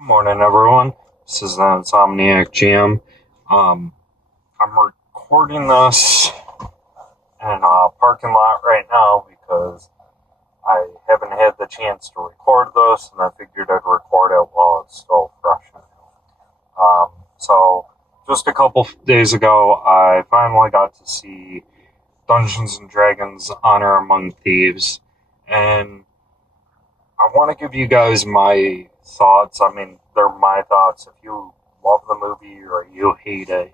Morning, everyone. This is the Insomniac GM. Um, I'm recording this in a parking lot right now because I haven't had the chance to record this, and I figured I'd record it while it's still fresh. So, just a couple days ago, I finally got to see Dungeons and Dragons: Honor Among Thieves, and I want to give you guys my thoughts. I mean, they're my thoughts. If you love the movie or you hate it,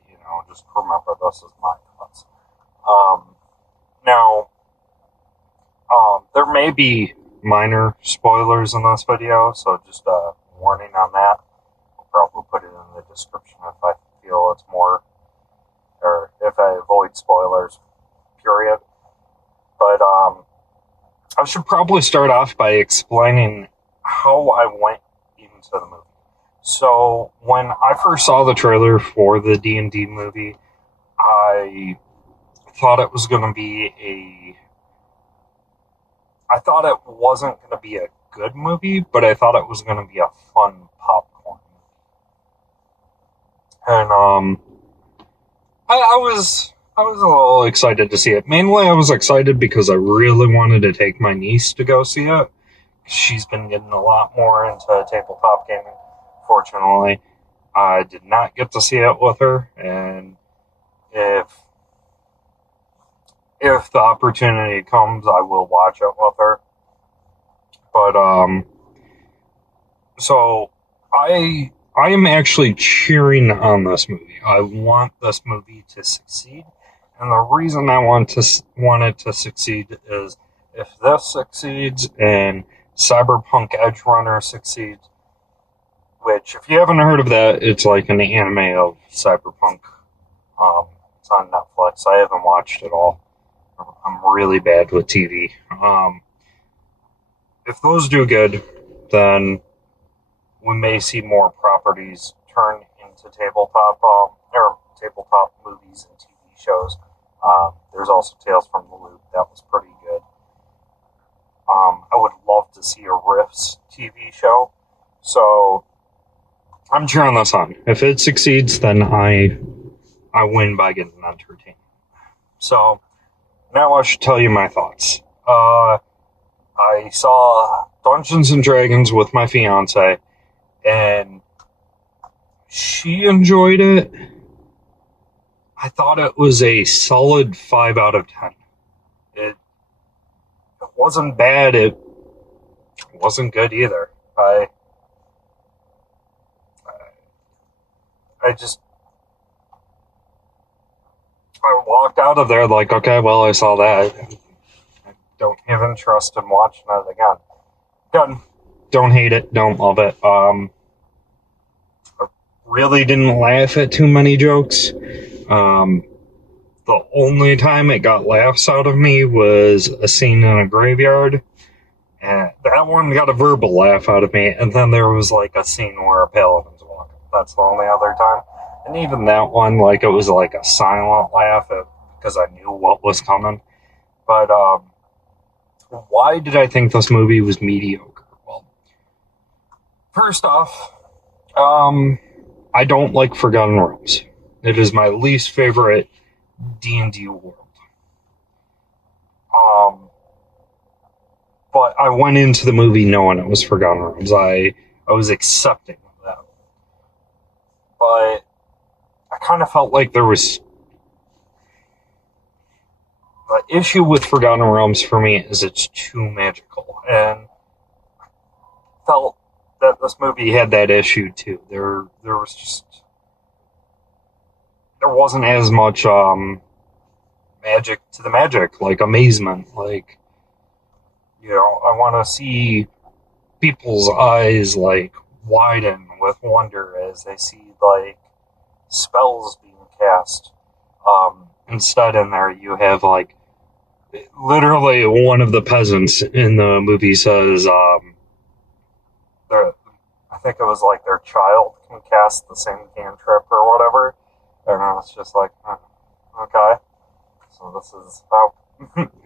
just remember this is my thoughts. Um, now, there may be minor spoilers in this video, so just a warning on that. I'll probably put it in the description if I feel it's more, or if I avoid spoilers, period. But I should probably start off by explaining how I went into the movie. So when I first saw the trailer for the D&D movie, I thought it was going to be I thought it wasn't going to be a good movie, but I thought it was going to be a fun popcorn movie. And I was a little excited to see it. Mainly, I was excited because I really wanted to take my niece to go see it. She's been getting a lot more into tabletop gaming. Fortunately, I did not get to see it with her, and if the opportunity comes, I will watch it with her. But so I am actually cheering on this movie. I want this movie to succeed, and the reason I want it to succeed is if this succeeds and Cyberpunk Edge Runner succeeds, which, if you haven't heard of that, it's like an anime of Cyberpunk. It's on Netflix. I haven't watched it all. I'm really bad with TV. If those do good, then we may see more properties turn into tabletop or tabletop movies and TV shows. There's also Tales from the Loop. That was pretty good. I would love to see a Rifts TV show. So I'm cheering this on. If it succeeds, then I win by getting entertained. So now I should tell you my thoughts. I saw Dungeons and Dragons with my fiance, and she enjoyed it. I thought it was a solid 5 out of 10. It wasn't bad. It wasn't good either. I just I walked out of there like, okay, well, I saw that. I don't have interest in watching it again. Done. Don't hate it. Don't love it. I really didn't laugh at too many jokes. The only time it got laughs out of me was a scene in a graveyard. And that one got a verbal laugh out of me. And then there was like a scene where a paladin's walking. That's the only other time. And even that one, like, it was like a silent laugh because I knew what was coming. But why did I think this movie was mediocre? Well, first off, I don't like Forgotten Realms. It is my least favorite D&D world. But I went into the movie knowing it was Forgotten Realms. I was accepting of that. But I kind of felt like there was the issue with Forgotten Realms for me is it's too magical, and I felt that this movie had that issue too. There wasn't as much magic to the magic, like amazement. Like, I want to see people's eyes like widen with wonder as they see like spells being cast. Instead, in there you have like literally one of the peasants in the movie says, I think it was like their child can cast the same cantrip or whatever, and I was just like, okay, so this is how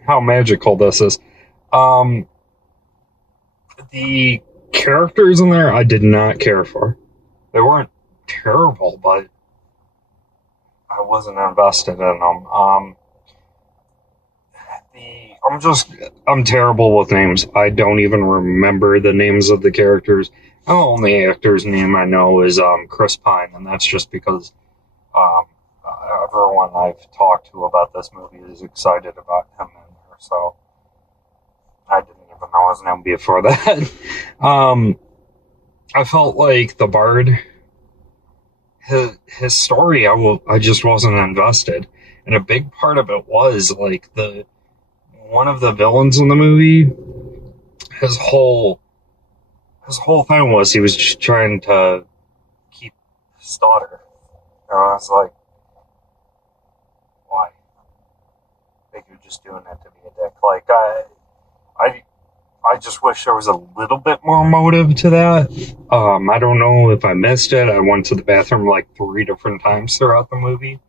how magical this is. The characters in there I did not care for. They weren't terrible, but I wasn't invested in them. I'm terrible with names. I don't even remember the names of the characters. The only actor's name I know is Chris Pine, and that's just because um, everyone I've talked to about this movie is excited about him in there. So I didn't even know his name before that. I felt like the Bard, his story, I just wasn't invested, and a big part of it was like the one of the villains in the movie. His whole thing was he was just trying to keep his daughter. And I was like, why? I think you're just doing it to be a dick. Like I just wish there was a little bit more motive to that. I don't know if I missed it. I went to the bathroom like 3 different times throughout the movie.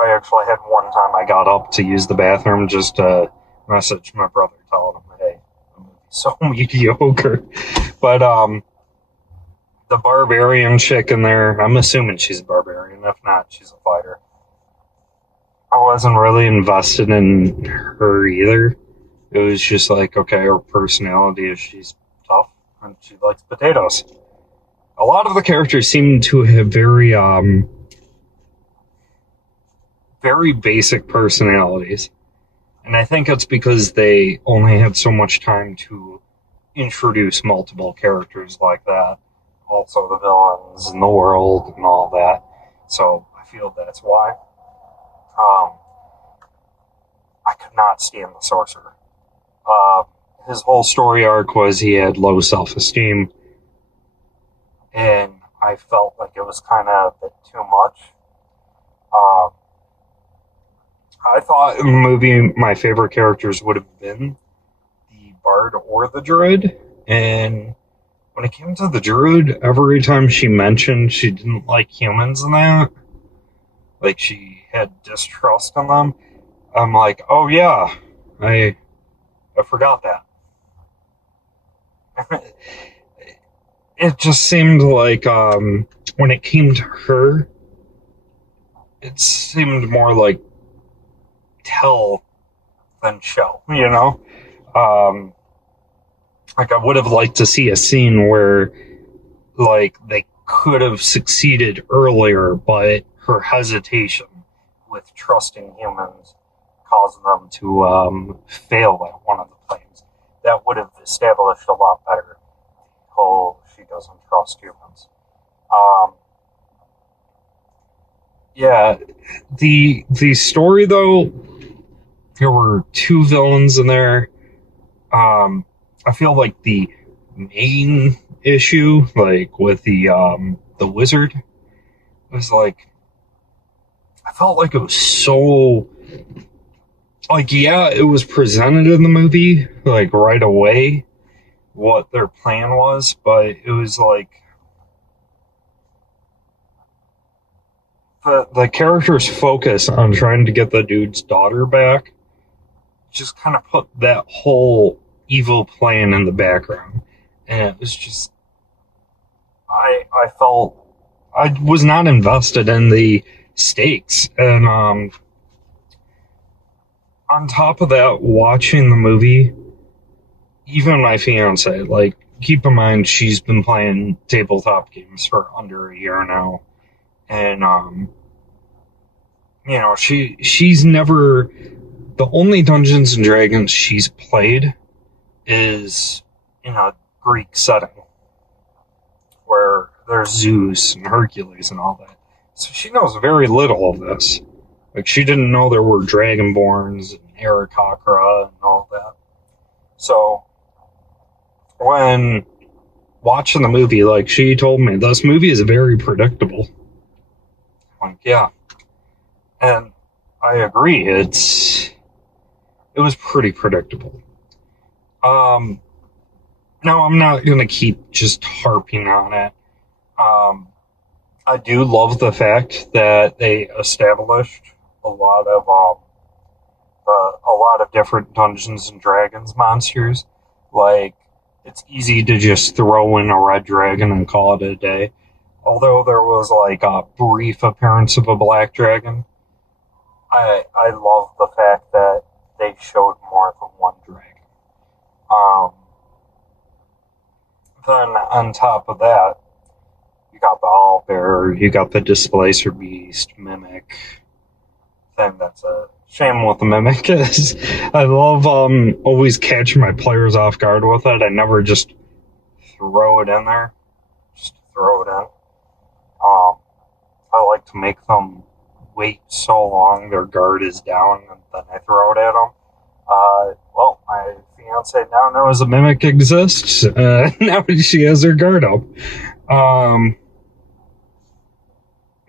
I actually had one time I got up to use the bathroom just to message my brother telling him, hey, the movie's so mediocre. But the barbarian chick in there, I'm assuming she's a barbarian. If not, she's a fighter. I wasn't really invested in her either. It was just like, okay, her personality is she's tough and she likes potatoes. A lot of the characters seem to have very basic personalities. And I think it's because they only had so much time to introduce multiple characters like that. Also the villains and the world and all that. So I feel that's why. I could not stand the sorcerer. His whole story arc was he had low self-esteem, and I felt like it was kind of a bit too much. I thought in the movie my favorite characters would have been the bard or the druid, and when it came to the druid, every time she mentioned she didn't like humans and that, like she had distrust in them, I'm like, oh yeah, I forgot that. It just seemed like when it came to her, it seemed more like tell than show, you know? Like I would have liked to see a scene where like they could have succeeded earlier, but her hesitation with trusting humans caused them to fail at one of the planes. That would have established a lot better the whole she doesn't trust humans. Yeah, the story though, there were 2 villains in there. I feel like the main issue, like with the wizard, was like I felt like it was so like yeah, it was presented in the movie like right away what their plan was, but it was like the character's focus on trying to get the dude's daughter back just kind of put that whole evil plan in the background, and it was just I felt I was not invested in the stakes, and on top of that, watching the movie, even my fiance, like, keep in mind she's been playing tabletop games for under a year now, and you know she's never the only Dungeons and Dragons she's played is in a Greek setting where there's Zeus and Hercules and all that. So she knows very little of this. Like, she didn't know there were Dragonborns and Aarakocra and all that. So, when watching the movie, like, she told me, this movie is very predictable. I'm like, yeah. And I agree, it was pretty predictable. No, I'm not going to keep just harping on it. I do love the fact that they established a lot of a lot of different Dungeons and Dragons monsters. Like, it's easy to just throw in a red dragon and call it a day. Although there was like a brief appearance of a black dragon, I love the fact that they showed more than one dragon. Um, then on top of that, you got the owlbear, you got the displacer beast, mimic. Thing that's a shame what the mimic is. I love always catching my players off guard with it. I never just throw it in there. Just throw it in. I like to make them wait so long their guard is down and then I throw it at them. Well, my fiance now knows a mimic exists. Now she has her guard up.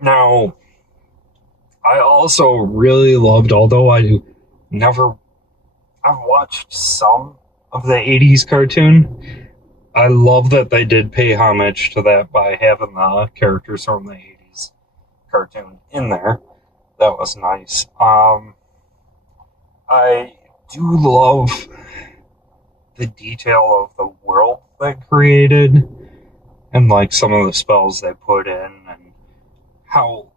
Now, I also really loved, although I've watched some of the 80s cartoon. I love that they did pay homage to that by having the characters from the 80s cartoon in there. That was nice. I do love the detail of the world they created and like some of the spells they put in and how,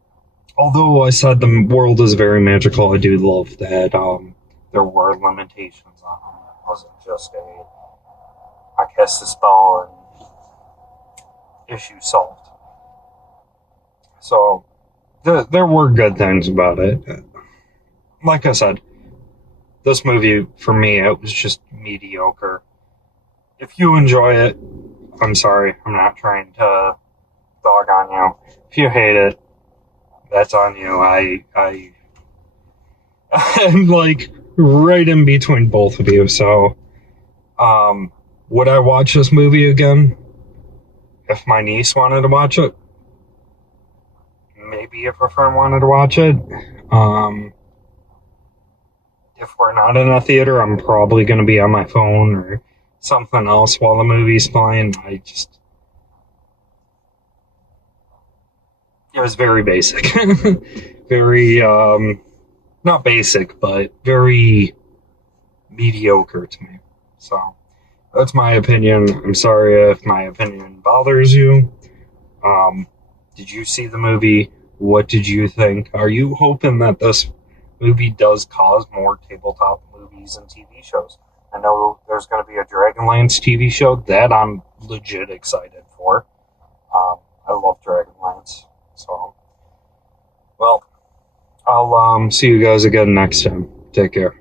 although I said the world is very magical, I do love that there were limitations on it. It wasn't just I cast a spell and issue solved. So there were good things about it. Like I said, this movie, for me, it was just mediocre. If you enjoy it, I'm sorry, I'm not trying to dog on you. If you hate it, that's on you. I'm like right in between both of you. So, would I watch this movie again? If my niece wanted to watch it, maybe if a friend wanted to watch it. If we're not in a theater, I'm probably going to be on my phone or something else while the movie's playing. It was very basic. Very, not basic, but very mediocre to me. So, that's my opinion. I'm sorry if my opinion bothers you. Did you see the movie? What did you think? Are you hoping that this movie does cause more tabletop movies and TV shows? I know there's going to be a Dragonlance TV show that I'm legit excited for. I love Dragonlance. So, well, I'll see you guys again next time. Take care.